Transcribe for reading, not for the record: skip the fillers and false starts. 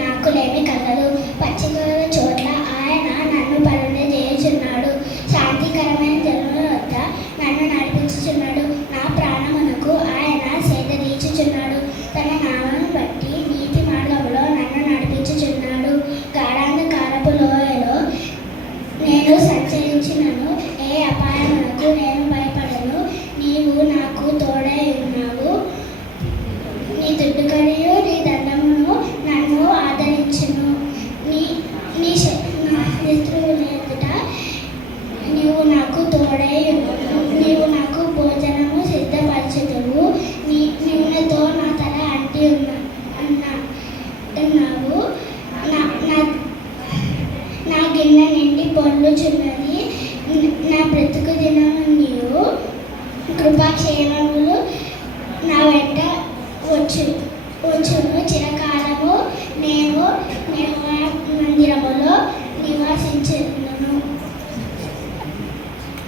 నాకులేమి కలదు. పచ్చికల చోట్ల ఆయన నన్ను పరుండ చేయుచున్నాడు. శాంతికరమైన జలముల వద్ద నన్ను నడిపించుచున్నాడు. నా ప్రాణమునకు ఆయన సేద తీర్చుచున్నాడు. తన నామమును బట్టి నీతి మార్గములో నన్ను నడిపించుచున్నాడు. గాఢాంధకారపు లోయలో నేను సంచరించినను ఏ అపాయమునకు నేను భయపడను. నీవు నాకు తోడై ఉన్నావు. నీ దుడ్డుకడియు నీ దండమును నన్ను ఆదరించును. నీ శత్రువుల ఎదుట నీవు నాకు తోడై ఉన్నావు. నీవు నాకు భోజనము సిద్ధపరచుదువు. నూనెతో నా తల అంటి ఉన్నావు. నా గిన్నె నిండి పొర్లుచున్నది. నా బ్రతుకు దినము నీవు కృపాక్షేమములు నా వెంట వచ్చును. చిరకాలము నేను యెహోవా మందిరములో నివసించును.